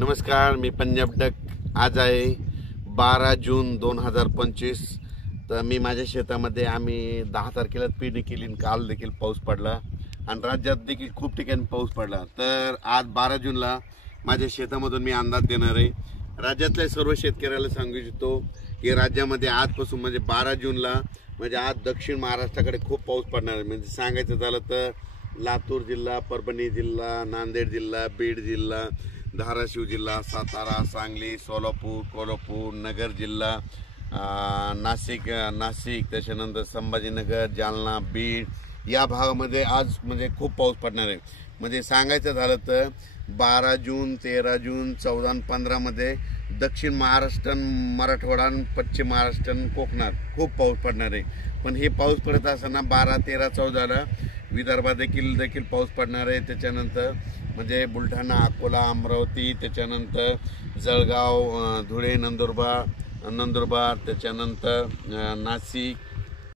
नमस्कार, मी पंजाब डक। आज आहे 12 जून 2025। तर मी माझ्या शेतामध्ये आम्ही 10 तारखेला पेरणी केली। काल देखील पाऊस पडला आणि राज्यात देखील खूप ठिकाणी पाऊस पडला। तर आज 12 जूनला माझ्या शेतामधून मी अंदाज देणार आहे। राज्यातल्या सर्व शेतकऱ्याला सांगू इच्छितो की राज्यामध्ये आजपासून म्हणजे 12 जूनला म्हणजे आज दक्षिण महाराष्ट्राकडे खूप पाऊस पडणार आहे। म्हणजे सांगायचं झालं तर लातूर जिल्हा, परभणी जिल्हा, नांदेड जिल्हा, बीड जिल्हा, धाराशिव जिल्हा, सातारा, सांगली, सोलापूर, कोल्हापूर, नगर जिल्हा, नाशिक, त्याच्यानंतर संभाजीनगर, जालना, बीड या भागामध्ये आज म्हणजे खूप पाऊस पडणार आहे। म्हणजे सांगायचं झालं तर 12 जून, 13 जून, 14 आणि 15 मध्ये दक्षिण महाराष्ट्र, मराठवाडा, पश्चिम महाराष्ट्र, कोकणात खूप पाऊस पडणार आहे। पण हे पाऊस पडत असताना 12, 13, 14ला विदर्भात देखील पाऊस पडणार आहे। त्याच्यानंतर म्हणजे बुलढाणा, अकोला, अमरावती, त्याच्यानंतर जळगाव, धुळे, नंदुरबार, त्याच्यानंतर नाशिक,